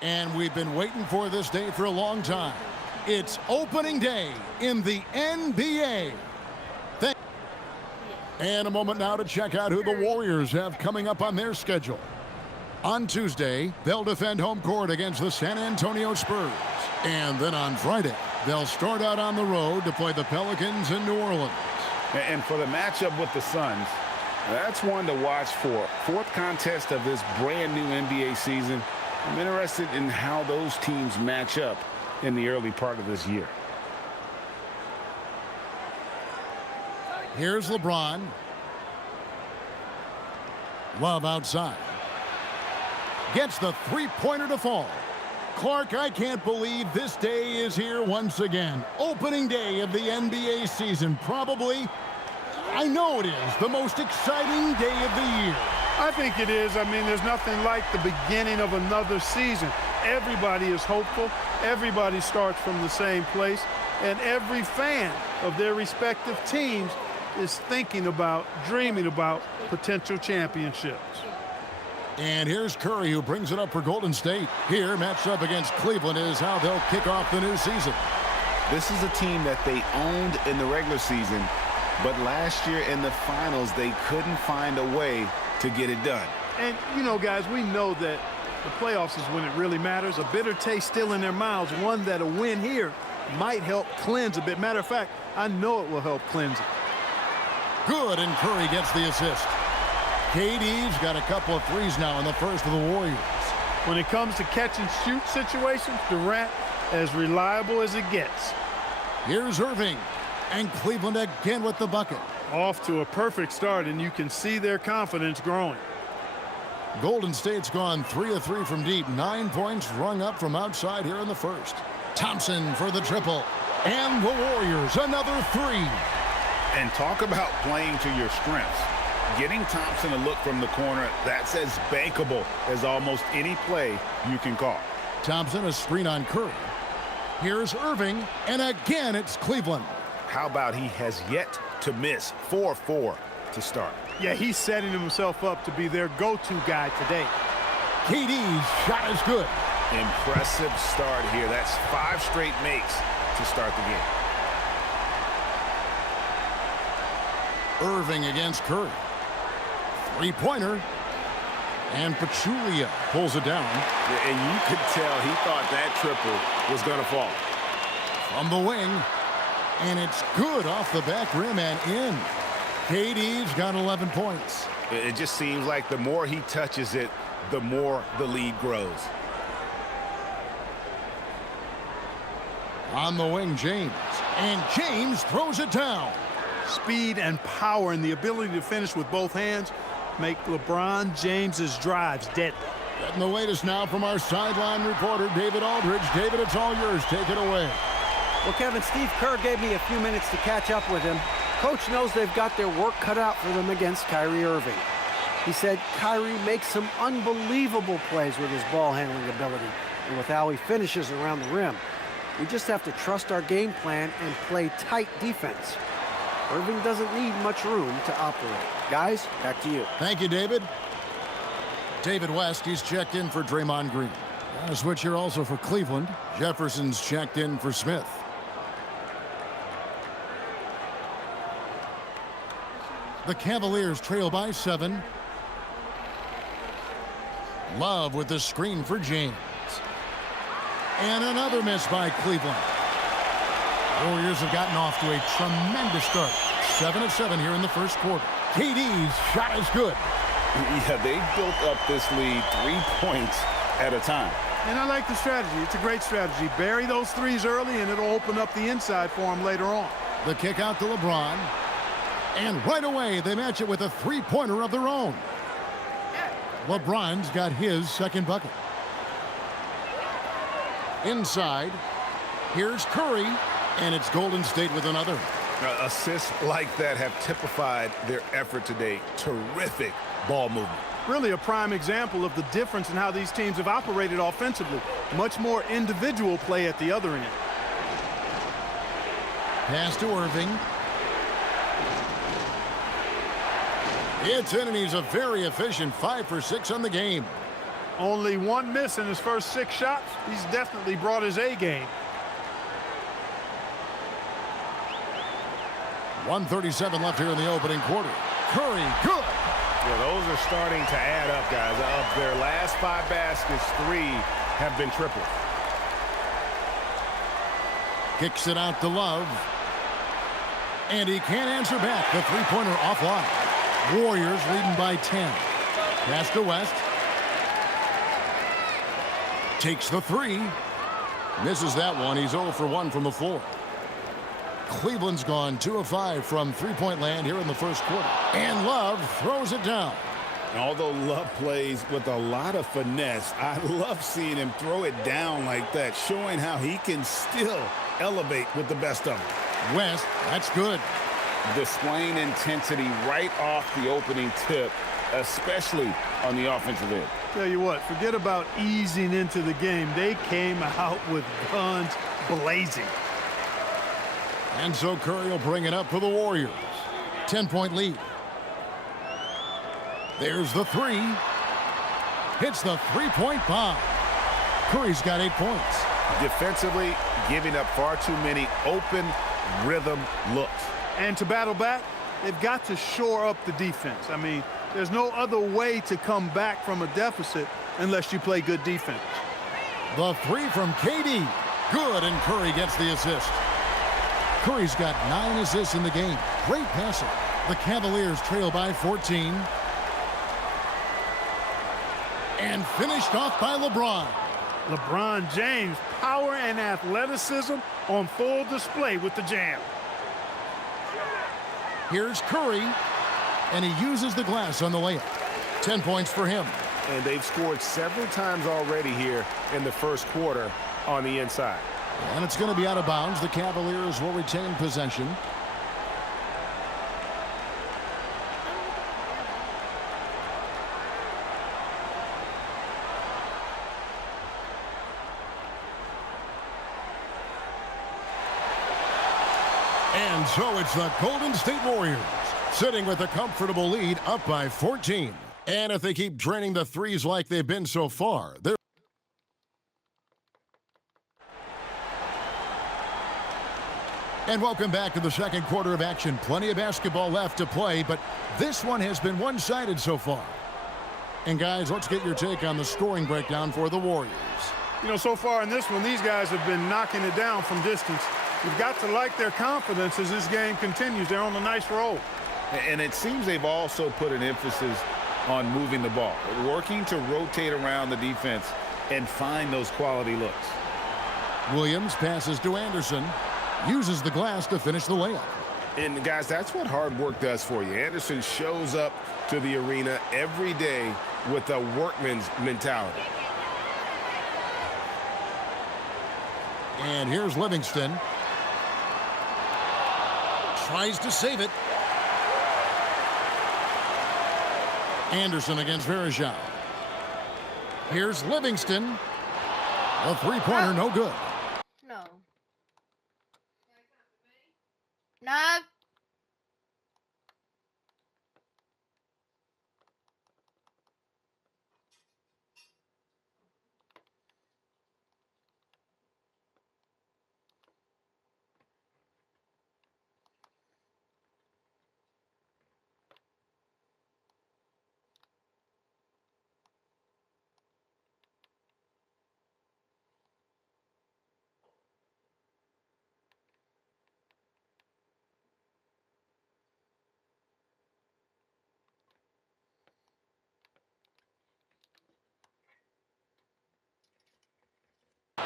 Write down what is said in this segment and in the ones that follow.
And we've been waiting for this day for a long time. It's opening day in the NBA. And a moment now to check out who the Warriors have coming up on their schedule. On Tuesday, they'll defend home court against the San Antonio Spurs. And then on Friday, they'll start out on the road to play the Pelicans in New Orleans. And for the matchup with the Suns, that's one to watch for. Fourth contest of this brand new NBA season. I'm interested in how those teams match up in the early part of this year. Here's LeBron. Love outside. Gets the three-pointer to fall. Clark, I can't believe this day is here once again. Opening day of the NBA season. Probably, I know it is, the most exciting day of the year. I think it is. I mean, there's nothing like the beginning of another season. Everybody is hopeful. Everybody starts from the same place. And every fan of their respective teams is thinking about, dreaming about potential championships. And here's Curry, who brings it up for Golden State. Here, matched up against Cleveland, is how they'll kick off the new season. This is a team that they owned in the regular season, but last year in the finals, they couldn't find a way to get it done. And, you know, guys, we know that the playoffs is when it really matters. A bitter taste still in their mouths, one that a win here might help cleanse a bit. Matter of fact, I know it will help cleanse it. Good, and Curry gets the assist. KD's got a couple of threes now in the first of the Warriors. When it comes to catch-and-shoot situations, Durant as reliable as it gets. Here's Irving, and Cleveland again with the bucket. Off to a perfect start, and you can see their confidence growing. Golden State's gone 3 of 3 from deep. 9 points rung up from outside here in the first. Thompson for the triple. And the Warriors, another 3. And talk about playing to your strengths. Getting Thompson a look from the corner, that's as bankable as almost any play you can call. Thompson, a screen on Curry. Here's Irving, and again it's Cleveland. How about he has yet to miss 4-4 to start? Yeah, he's setting himself up to be their go-to guy today. KD's shot is good. Impressive start here. That's 5 straight makes to start the game. Irving against Curry. Three-pointer. And Pachulia pulls it down. And you could tell he thought that triple was going to fall. From the wing. And it's good off the back rim and in. KD's got 11 points. It just seems like the more he touches it, the more the lead grows. On the wing, James. And James throws it down. Speed and power and the ability to finish with both hands make LeBron James's drives deadly. Getting the latest now from our sideline reporter, David Aldridge. David, it's all yours. Take it away. Well, Kevin, Steve Kerr gave me a few minutes to catch up with him. Coach knows they've got their work cut out for them against Kyrie Irving. He said Kyrie makes some unbelievable plays with his ball handling ability and with how he finishes around the rim. We just have to trust our game plan and play tight defense. Irving doesn't need much room to operate. Guys, back to you. Thank you, David. David West, he's checked in for Draymond Green. A switch here also for Cleveland. Jefferson's checked in for Smith. The Cavaliers trail by 7. Love with the screen for James. And another miss by Cleveland. Warriors have gotten off to a tremendous start. 7 of 7 here in the first quarter. KD's shot is good. Yeah, they built up this lead 3 points at a time. And I like the strategy. It's a great strategy. Bury those threes early, and it'll open up the inside for them later on. The kick out to LeBron. And right away, they match it with a three-pointer of their own. LeBron's got his second bucket. Inside, here's Curry, and it's Golden State with another. Assists like that have typified their effort today. Terrific ball movement. Really a prime example of the difference in how these teams have operated offensively. Much more individual play at the other end. Pass to Irving. It's in, and he's a very efficient 5 for 6 on the game. Only one miss in his first 6 shots. He's definitely brought his A game. 1:37 left here in the opening quarter. Curry, good. Yeah, those are starting to add up, guys. Of their last 5 baskets, 3 have been triples. Kicks it out to Love. And he can't answer back. The three-pointer offline. Warriors leading by 10. Pass to West. Takes the 3. Misses that one. He's 0 for 1 from the floor. Cleveland's gone 2 of 5 from three-point land here in the first quarter. And Love throws it down. Although Love plays with a lot of finesse, I love seeing him throw it down like that, showing how he can still elevate with the best of them. West, that's good. Displaying intensity right off the opening tip, especially on the offensive end. Tell you what, forget about easing into the game. They came out with guns blazing. And so Curry will bring it up for the Warriors. 10-point lead. There's the 3. Hits the three-point bomb. Curry's got 8 points. Defensively, giving up far too many open rhythm looks. And to battle back, they've got to shore up the defense. I mean, there's no other way to come back from a deficit unless you play good defense. The 3 from KD. Good, and Curry gets the assist. Curry's got 9 assists in the game. Great passing. The Cavaliers trail by 14. And finished off by LeBron. LeBron James, power and athleticism on full display with the jam. Here's Curry, and he uses the glass on the layup. 10 points for him. And they've scored several times already here in the first quarter on the inside. And it's going to be out of bounds. The Cavaliers will retain possession. And so it's the Golden State Warriors sitting with a comfortable lead, up by 14. And if they keep draining the threes like they've been so far, they're And welcome back to the second quarter of action. Plenty of basketball left to play, but this one has been one-sided so far. And guys, let's get your take on the scoring breakdown for the Warriors. You know, so far in this one, these guys have been knocking it down from distance. You've got to like their confidence as this game continues. They're on a nice roll. And it seems they've also put an emphasis on moving the ball, working to rotate around the defense and find those quality looks. Williams passes to Anderson. Uses the glass to finish the layup. And, guys, that's what hard work does for you. Anderson shows up to the arena every day with a workman's mentality. And here's Livingston. Tries to save it. Anderson against Varejao. Here's Livingston. A three-pointer, no good. No. No.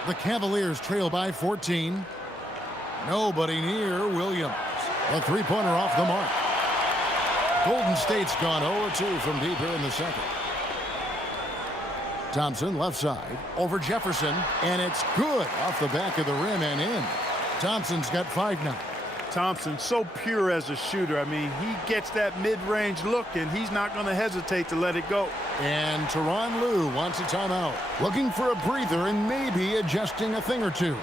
The Cavaliers trail by 14. Nobody near Williams. A three-pointer off the mark. Golden State's gone 0-2 from deep here in the second. Thompson left side over Jefferson, and it's good off the back of the rim and in. Thompson's got 5 now. Thompson, so pure as a shooter. I mean, he gets that mid-range look, and he's not going to hesitate to let it go. And Tyronn Lue wants a timeout. Looking for a breather and maybe adjusting a thing or two.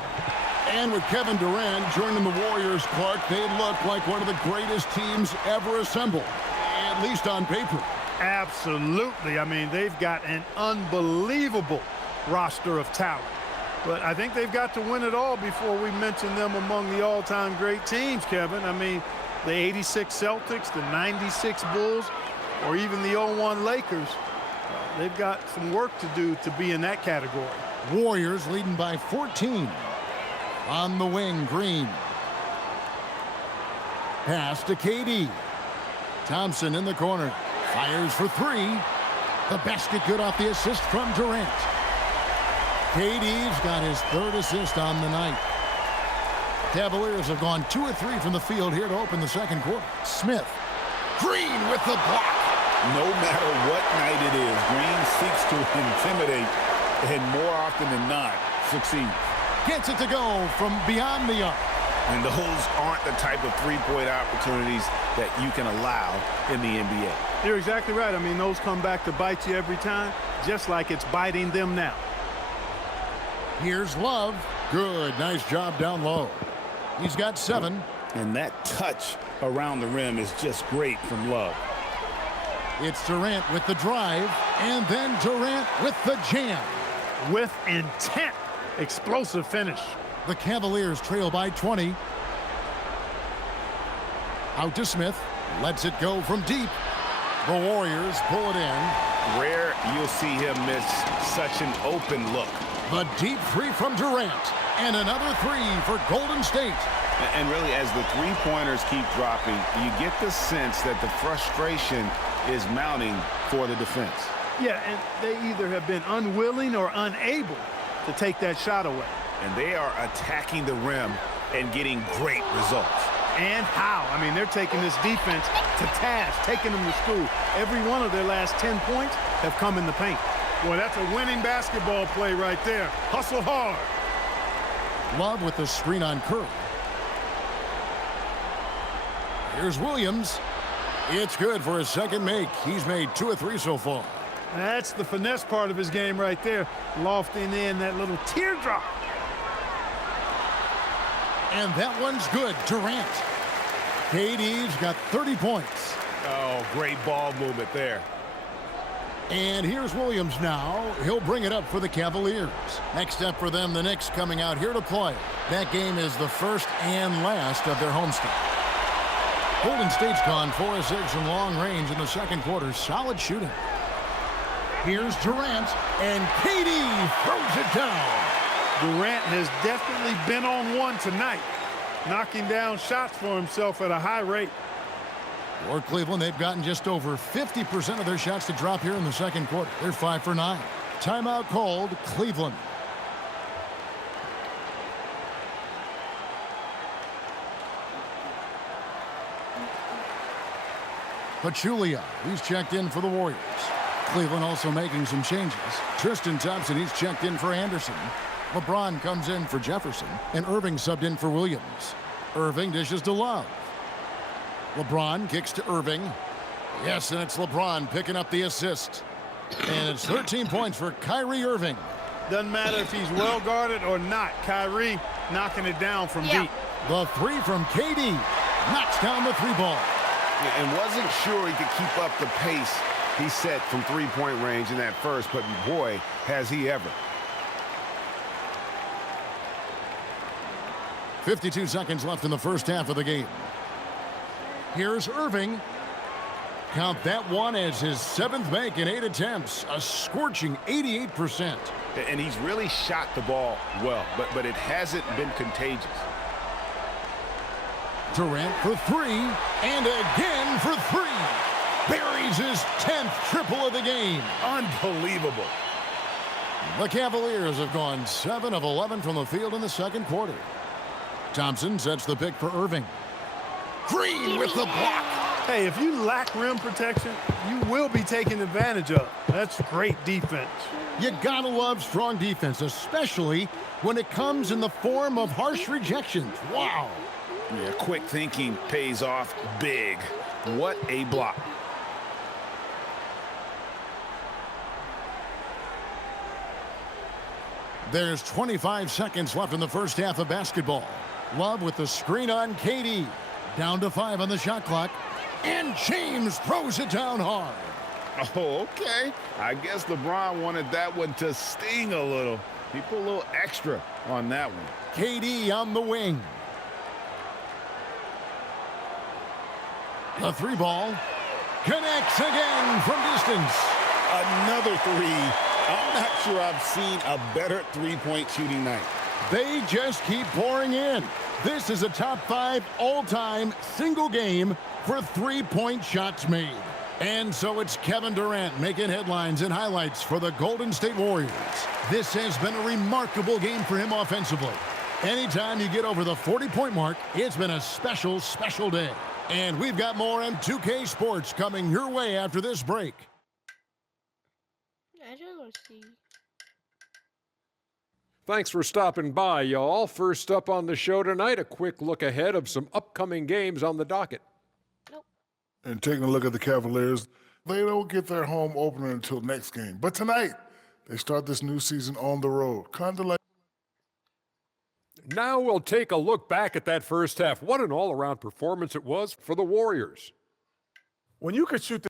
And with Kevin Durant joining the Warriors, Clark, they look like one of the greatest teams ever assembled, at least on paper. Absolutely. I mean, they've got an unbelievable roster of talent. But I think they've got to win it all before we mention them among the all-time great teams, Kevin. I mean, the 86 Celtics, the 96 Bulls, or even the 01 Lakers. They've got some work to do to be in that category. Warriors leading by 14. On the wing, Green. Pass to KD. Thompson in the corner. Fires for three. The basket good off the assist from Durant. KD's got his third assist on the night. Cavaliers have gone 2 of 3 from the field here to open the second quarter. Smith. Green with the block. No matter what night it is, Green seeks to intimidate and more often than not succeeds. Gets it to go from beyond the arc. And those aren't the type of three-point opportunities that you can allow in the NBA. You're exactly right. I mean, those come back to bite you every time, just like it's biting them now. Here's Love. Good. Nice job down low. He's got 7. And that touch around the rim is just great from Love. It's Durant with the drive, and then Durant with the jam. With intent. Explosive finish. The Cavaliers trail by 20. Out to Smith. Lets it go from deep. The Warriors pull it in. Rare you'll see him miss such an open look. The deep three from Durant. And another three for Golden State. And really, as the three-pointers keep dropping, you get the sense that the frustration is mounting for the defense. Yeah, and they either have been unwilling or unable to take that shot away. And they are attacking the rim and getting great results. And how? I mean, they're taking this defense to task, taking them to school. Every one of their last 10 points have come in the paint. Boy, that's a winning basketball play right there. Hustle hard. Love with the screen on Curry. Here's Williams. It's good for his second make. He's made 2 of 3 so far. That's the finesse part of his game right there. Lofting in that little teardrop. And that one's good. Durant. KD's got 30 points. Oh, great ball movement there. And here's Williams now. He'll bring it up for the Cavaliers. Next up for them, the Knicks coming out here to play. That game is the first and last of their homestand. Golden State's gone 4 of 6 from long range in the second quarter. Solid shooting. Here's Durant, and KD throws it down. Durant has definitely been on one tonight, knocking down shots for himself at a high rate. For Cleveland, they've gotten just over 50% of their shots to drop here in the second quarter. They're 5 for 9. Timeout called, Cleveland. Pachulia, he's checked in for the Warriors. Cleveland also making some changes. Tristan Thompson, he's checked in for Anderson. LeBron comes in for Jefferson, and Irving subbed in for Williams. Irving dishes to Love. LeBron kicks to Irving. Yes, and it's LeBron picking up the assist. And it's 13 points for Kyrie Irving. Doesn't matter if he's well guarded or not. Kyrie knocking it down from deep. The three from KD knocks down the 3 ball. And wasn't sure he could keep up the pace he set from three-point range in that first, but boy, has he ever. 52 seconds left in the first half of the game. Here's Irving. Count that one as his 7th make in 8 attempts. A scorching 88%. And he's really shot the ball well, but it hasn't been contagious. Durant for 3, and again for 3. Buries his 10th triple of the game. Unbelievable. The Cavaliers have gone 7 of 11 from the field in the second quarter. Thompson sets the pick for Irving. Green with the block. Hey, if you lack rim protection, you will be taken advantage of. That's great defense. You gotta love strong defense, especially when it comes in the form of harsh rejections. Wow. Yeah, quick thinking pays off big. What a block. There's 25 seconds left in the first half of basketball. Love with the screen on KD. Down to 5 on the shot clock. And James throws it down hard. Oh, okay. I guess LeBron wanted that one to sting a little. He put a little extra on that one. KD on the wing. The three ball connects again from distance. Another three. I'm not sure I've seen a better three-point shooting night. They just keep pouring in. This is a top 5 all-time single game for three-point shots made. And so it's Kevin Durant making headlines and highlights for the Golden State Warriors. This has been a remarkable game for him offensively. Anytime you get over the 40-point mark, it's been a special, special day. And we've got more M2K Sports coming your way after this break. I just want to see. Thanks for stopping by, y'all. First up on the show tonight, a quick look ahead of some upcoming games on the docket. And taking a look at the Cavaliers, they don't get their home opener until next game. But tonight, they start this new season on the road. Kind of like. Now we'll take a look back at that first half. What an all-around performance it was for the Warriors. When you can shoot the.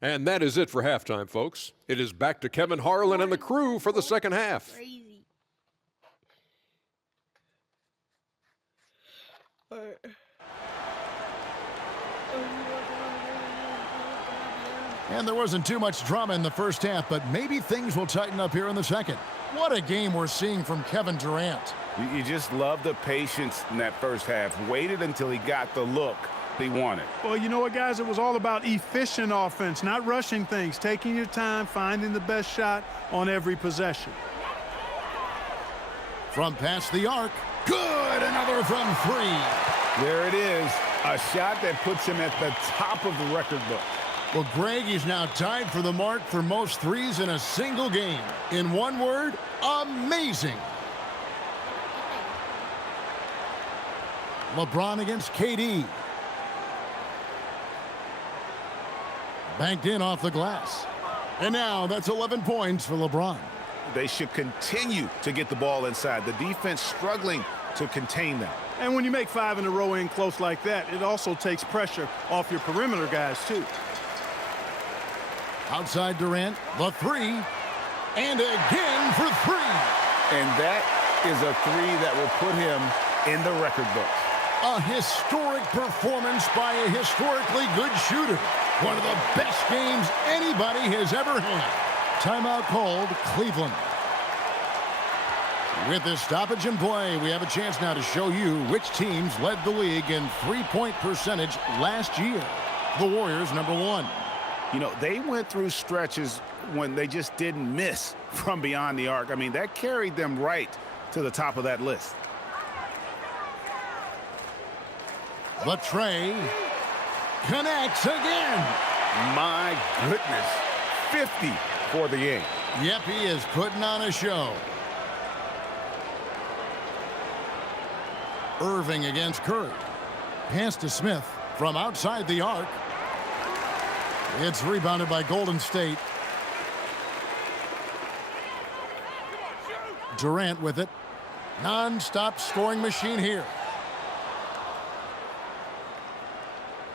And that is it for halftime, folks. It is back to Kevin Harlan and the crew for the second half. Crazy. And there wasn't too much drama in the first half, but maybe things will tighten up here in the second. What a game we're seeing from Kevin Durant. You just love the patience in that first half. Waited until he got the look he wanted. Well, you know what, guys? It was all about efficient offense, not rushing things, taking your time, finding the best shot on every possession. From past the arc, good, another from 3. There it is, a shot that puts him at the top of the record book. Well, Greg is now tied for the mark for most threes in a single game. In one word, amazing. LeBron against KD. Banked in off the glass. And now that's 11 points for LeBron. They should continue to get the ball inside. The defense struggling to contain them. And when you make 5 in a row in close like that, it also takes pressure off your perimeter guys, too. Outside Durant, the 3, and again for 3. And that is a 3 that will put him in the record books. A historic performance by a historically good shooter. One of the best games anybody has ever had. Timeout called Cleveland. With this stoppage in play, we have a chance now to show you which teams led the league in three-point percentage last year. The Warriors, number 1. You know, they went through stretches when they just didn't miss from beyond the arc. I mean, that carried them right to the top of that list. The tray connects again. My goodness, 50 for the game. Yep, he is putting on a show. Irving against Curry. Pass to Smith from outside the arc. It's rebounded by Golden State. Durant with it. Non-stop scoring machine here.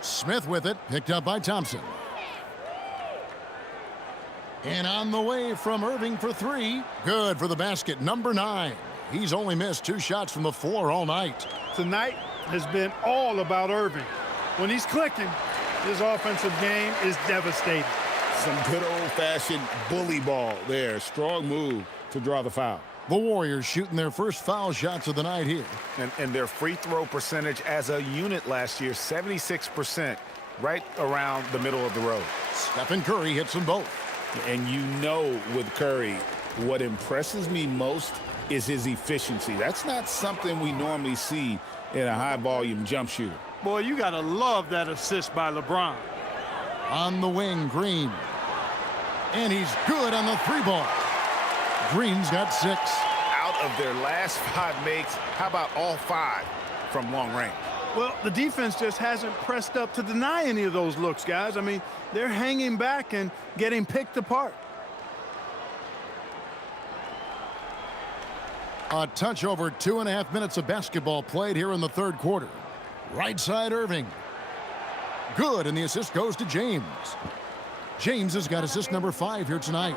Smith with it, picked up by Thompson. And on the way from Irving for 3. Good for the basket, number 9. He's only missed 2 shots from the floor all night. Tonight has been all about Irving. When he's clicking, his offensive game is devastating. Some good old-fashioned bully ball there. Strong move to draw the foul. The Warriors shooting their first foul shots of the night here. And their free throw percentage as a unit last year, 76%, right around the middle of the road. Stephen Curry hits them both. And you know with Curry, what impresses me most is his efficiency. That's not something we normally see in a high-volume jump shooter. Boy, you got to love that assist by LeBron. On the wing, Green. And he's good on the 3 ball. Green's got 6. Out of their last 5 makes, how about all 5 from long range? Well, the defense just hasn't pressed up to deny any of those looks, guys. I mean, they're hanging back and getting picked apart. A touch over 2.5 minutes of basketball played here in the third quarter. Right side Irving. Good, and the assist goes to James. James has got assist number 5 here tonight.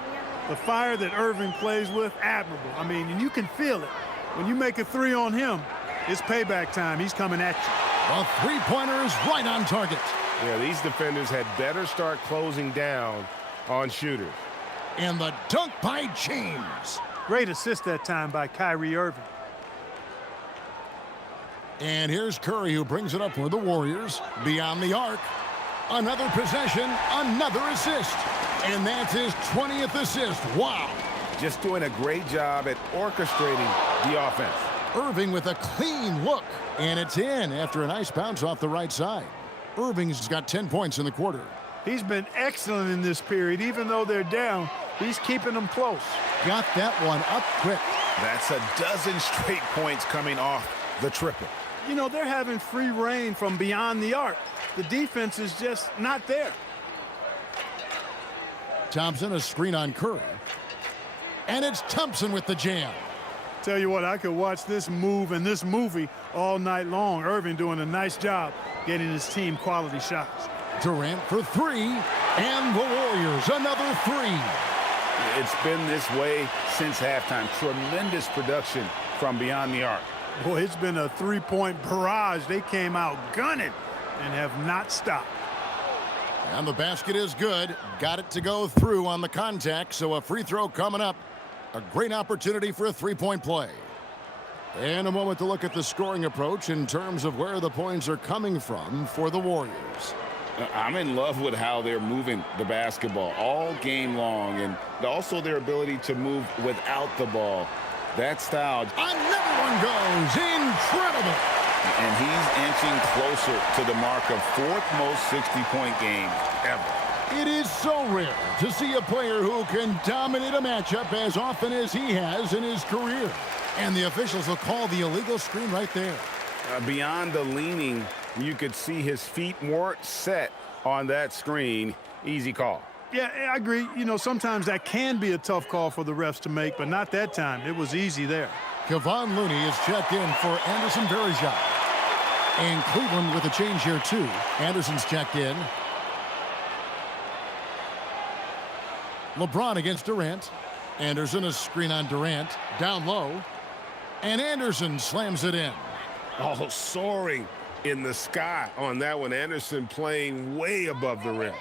The fire that Irving plays with, admirable. I mean, and you can feel it. When you make a 3 on him, it's payback time. He's coming at you. The three-pointer is right on target. Yeah, these defenders had better start closing down on shooters. And the dunk by James. Great assist that time by Kyrie Irving. And here's Curry, who brings it up for the Warriors. Beyond the arc. Another possession, another assist. And that's his 20th assist. Wow. Just doing a great job at orchestrating the offense. Irving with a clean look. And it's in after a nice bounce off the right side. Irving's got 10 points in the quarter. He's been excellent in this period. Even though they're down, he's keeping them close. Got that one up quick. That's a dozen straight points coming off the triple. You know, they're having free reign from beyond the arc. The defense is just not there. Thompson, a screen on Curry. And it's Thompson with the jam. Tell you what, I could watch this move and this movie all night long. Irving doing a nice job getting his team quality shots. Durant for 3. And the Warriors, another 3. It's been this way since halftime. Tremendous production from beyond the arc. Boy, it's been a three-point barrage. They came out gunning and have not stopped. And the basket is good. Got it to go through on the contact, so a free throw coming up. A great opportunity for a three-point play. And a moment to look at the scoring approach in terms of where the points are coming from for the Warriors. I'm in love with how they're moving the basketball all game long, and also their ability to move without the ball. That style. Another one goes. Incredible. And he's inching closer to the mark of 4th most 60-point game ever. It is so rare to see a player who can dominate a matchup as often as he has in his career. And the officials will call the illegal screen right there. Beyond the leaning, you could see his feet weren't set on that screen. Easy call. Yeah, I agree. You know, sometimes that can be a tough call for the refs to make, but not that time. It was easy there. Kevon Looney is checked in for Anderson Varejao. And Cleveland with a change here, too. Anderson's checked in. LeBron against Durant. Anderson, a screen on Durant. Down low. And Anderson slams it in. Oh, soaring in the sky on that one. Anderson playing way above the rim.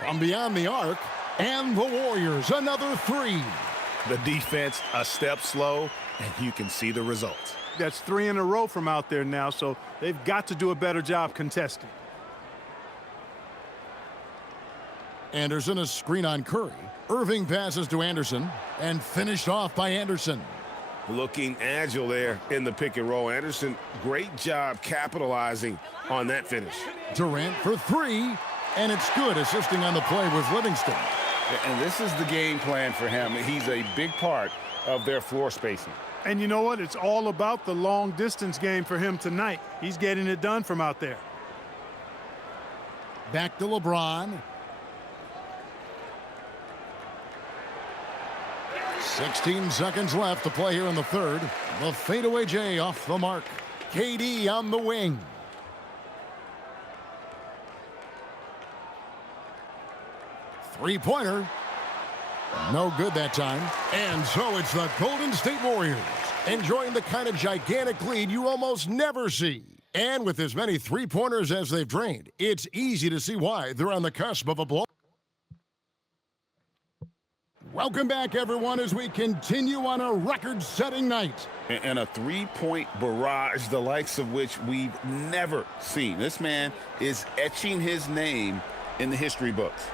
From beyond the arc. And the Warriors, another 3. The defense a step slow, and you can see the results. That's 3 in a row from out there now, so they've got to do a better job contesting. Anderson, a screen on Curry. Irving passes to Anderson and finished off by Anderson. Looking agile there in the pick and roll. Anderson, great job capitalizing on that finish. Durant for 3, and it's good, assisting on the play with Livingston. And this is the game plan for him. He's a big part of their floor spacing. And you know what? It's all about the long distance game for him tonight. He's getting it done from out there. Back to LeBron. 16 seconds left to play here in the third. The fadeaway J off the mark. KD on the wing. Three-pointer. No good that time. And so it's the Golden State Warriors enjoying the kind of gigantic lead you almost never see. And with as many three-pointers as they've drained, it's easy to see why they're on the cusp of a blow. Welcome back, everyone, as we continue on a record-setting night. And a three-point barrage, the likes of which we've never seen. This man is etching his name in the history books.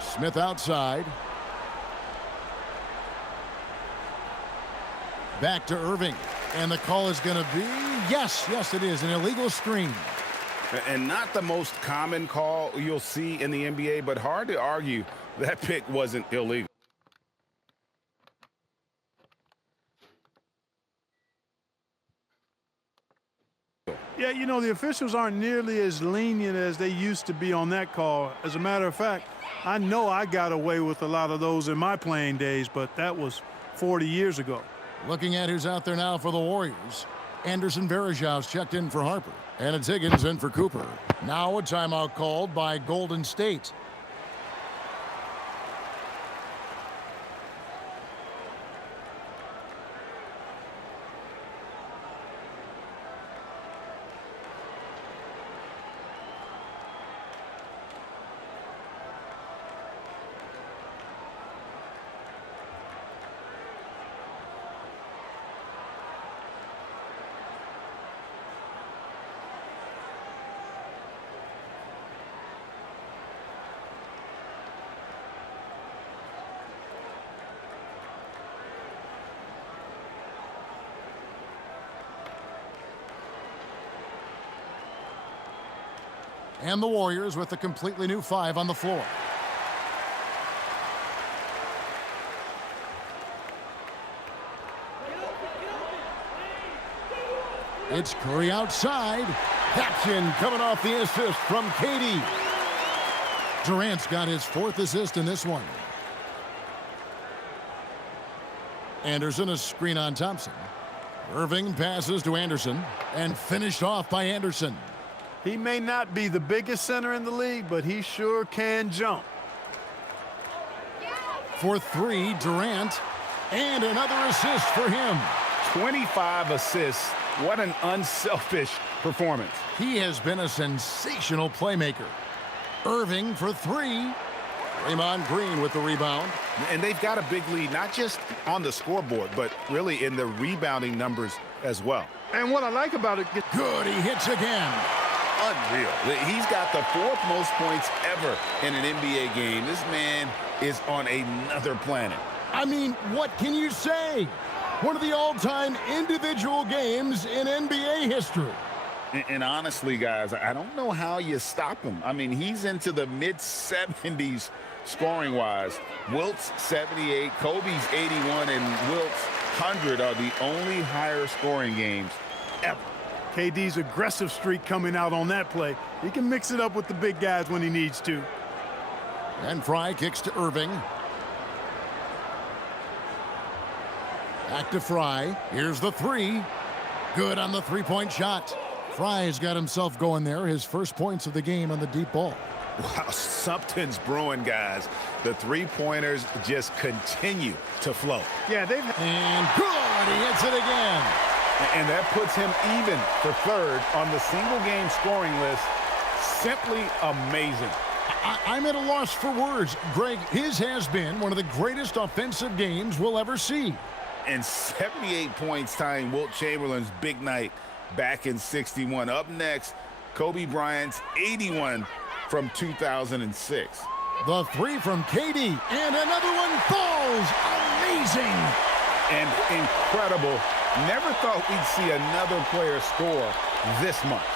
Smith outside. Back to Irving. And the call is going to be, yes, it is, an illegal screen. And not the most common call you'll see in the NBA, but hard to argue that pick wasn't illegal. Yeah, you know, the officials aren't nearly as lenient as they used to be on that call. As a matter of fact, I know I got away with a lot of those in my playing days, but that was 40 years ago. Looking at who's out there now for the Warriors. Anderson Varejao's checked in for Harper. And it's Higgins in for Cooper. Now a timeout called by Golden State. And the Warriors with a completely new 5 on the floor. It's Curry outside. That's in, coming off the assist from KD. Durant's got his 4th assist in this one. Anderson, a screen on Thompson. Irving passes to Anderson and finished off by Anderson. He may not be the biggest center in the league, but he sure can jump. For 3, Durant, and another assist for him. 25 assists. What an unselfish performance. He has been a sensational playmaker. Irving for 3. Draymond Green with the rebound. And they've got a big lead, not just on the scoreboard, but really in the rebounding numbers as well. And what I like about it... Good, he hits again. Unreal. He's got the 4th most points ever in an NBA game. This man is on another planet. I mean, what can you say? One of the all-time individual games in NBA history. And honestly, guys, I don't know how you stop him. I mean, he's into the mid-70s scoring-wise. Wilt's 78, Kobe's 81, and Wilt's 100 are the only higher scoring games ever. KD's aggressive streak coming out on that play. He can mix it up with the big guys when he needs to. And Fry kicks to Irving. Back to Fry. Here's the 3. Good on the 3-point shot. Fry's got himself going there. His first points of the game on the deep ball. Wow, something's brewing, guys. The 3-pointers just continue to flow. Yeah, they've... And good, he hits it again. And that puts him even for 3rd on the single-game scoring list. Simply amazing. I'm at a loss for words. Greg, his has been one of the greatest offensive games we'll ever see. And 78 points tying Wilt Chamberlain's big night back in '61. Up next, Kobe Bryant's 81 from 2006. The 3 from KD, and another one falls. Amazing. And incredible. Never thought we'd see another player score this much.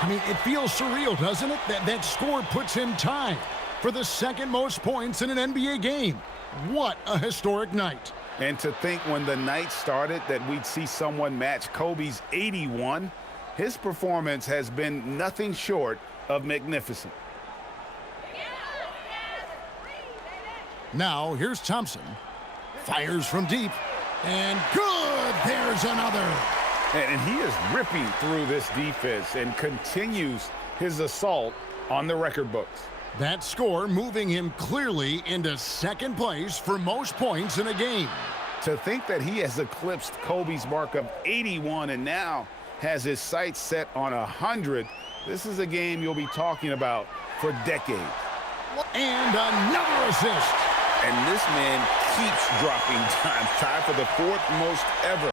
I mean, it feels surreal, doesn't it? That score puts him tied for the 2nd most points in an NBA game. What a historic night. And to think when the night started that we'd see someone match Kobe's 81, his performance has been nothing short of magnificent. Now, here's Thompson. Fires from deep. And good! There's another. And he is ripping through this defense and continues his assault on the record books. That score moving him clearly into 2nd place for most points in a game. To think that he has eclipsed Kobe's mark of 81 and now has his sights set on 100, this is a game you'll be talking about for decades. And another assist. And this man keeps dropping time, tied for the 4th most ever.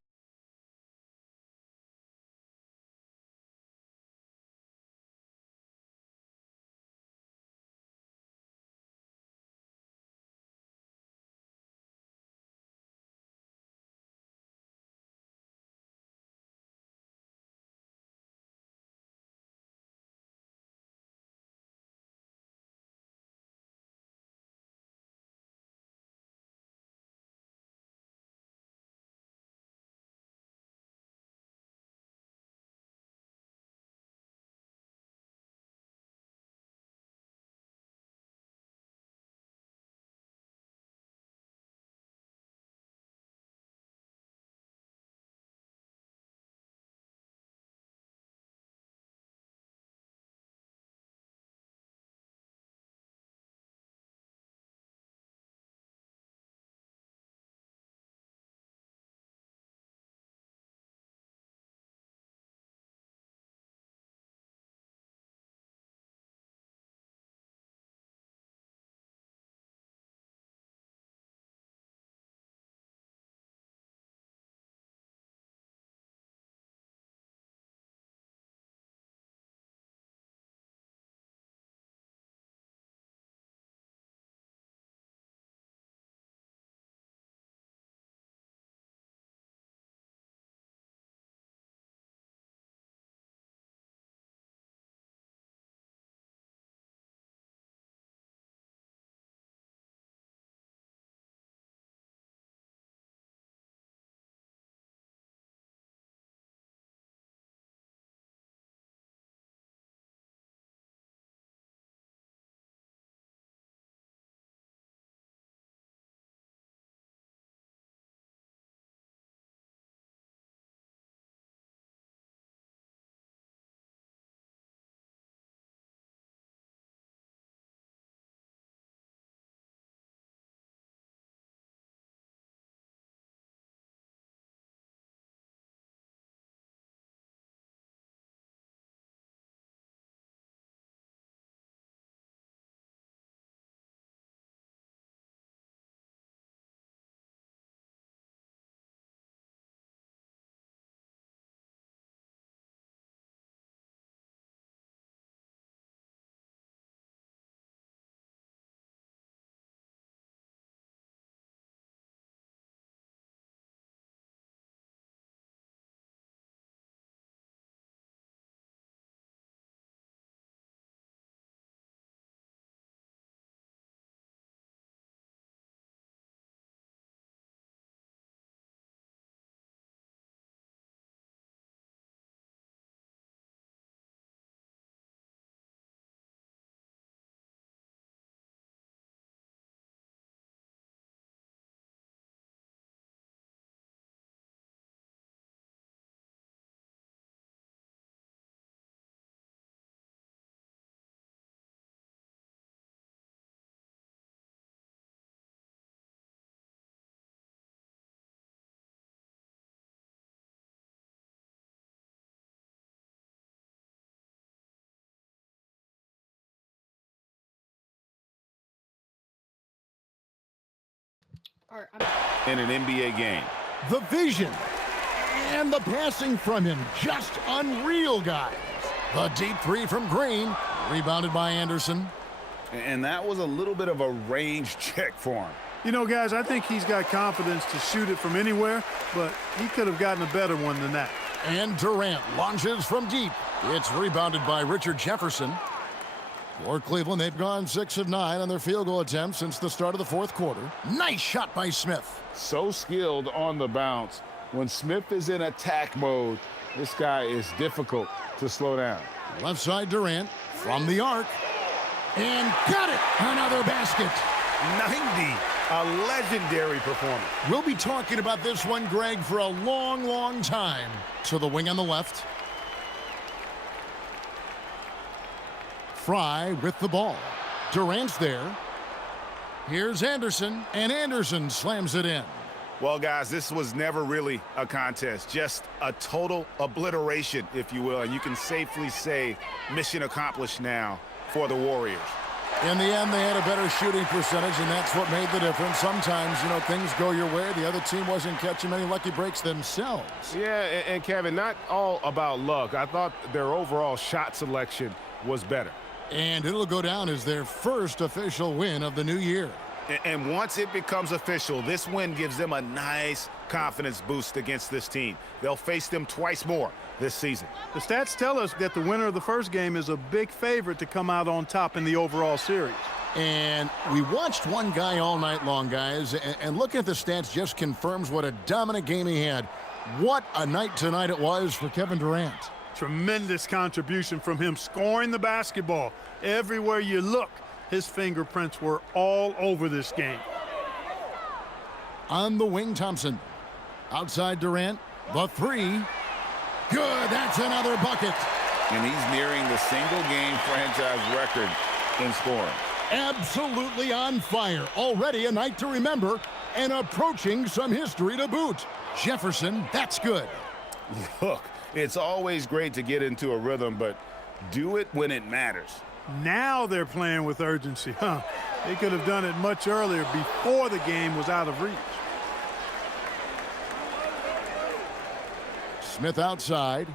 Or I'm in an NBA game. The vision and the passing from him, just unreal, guys. The deep three from Green, rebounded by Anderson. And that was a little bit of a range check for him. You know, guys, I think he's got confidence to shoot it from anywhere, but he could have gotten a better one than that. And Durant launches from deep. It's rebounded by Richard Jefferson. For Cleveland, they've gone 6 of 9 on their field goal attempts since the start of the fourth quarter. Nice shot by Smith. So skilled on the bounce. When Smith is in attack mode, this guy is difficult to slow down. Left side Durant from the arc. And got it! Another basket. 90, a legendary performance. We'll be talking about this one, Greg, for a long, long time. To the wing on the left. Fry with the ball. Durant's there. Here's Anderson, and Anderson slams it in. Well, guys, this was never really a contest, just a total obliteration, if you will. And you can safely say mission accomplished now for the Warriors. In the end, they had a better shooting percentage, and that's what made the difference. Sometimes, you know, things go your way. The other team wasn't catching many lucky breaks themselves. Yeah, and Kevin, not all about luck. I thought their overall shot selection was better. And it'll go down as their first official win of the new year. And once it becomes official, this win gives them a nice confidence boost against this team. They'll face them twice more this season. The stats tell us that the winner of the first game is a big favorite to come out on top in the overall series. And we watched one guy all night long, guys, and looking at the stats just confirms what a dominant game he had. What a night tonight it was for Kevin Durant. Tremendous contribution from him scoring the basketball. Everywhere you look, his fingerprints were all over this game. On the wing, Thompson. Outside Durant, the three. Good, that's another bucket. And he's nearing the single-game franchise record in scoring. Absolutely on fire. Already a night to remember and approaching some history to boot. Jefferson, that's good. Look, it's always great to get into a rhythm, but do it when it matters. Now they're playing with urgency, huh? They could have done it much earlier before the game was out of reach. Smith outside.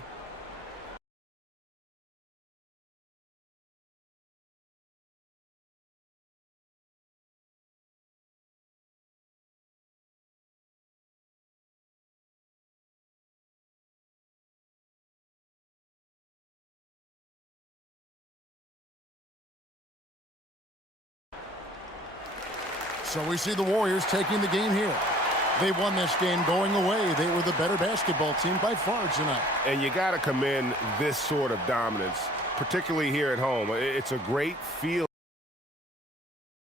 So we see the Warriors taking the game here. They won this game going away. They were the better basketball team by far tonight. And you got to commend this sort of dominance, particularly here at home. It's a great feel.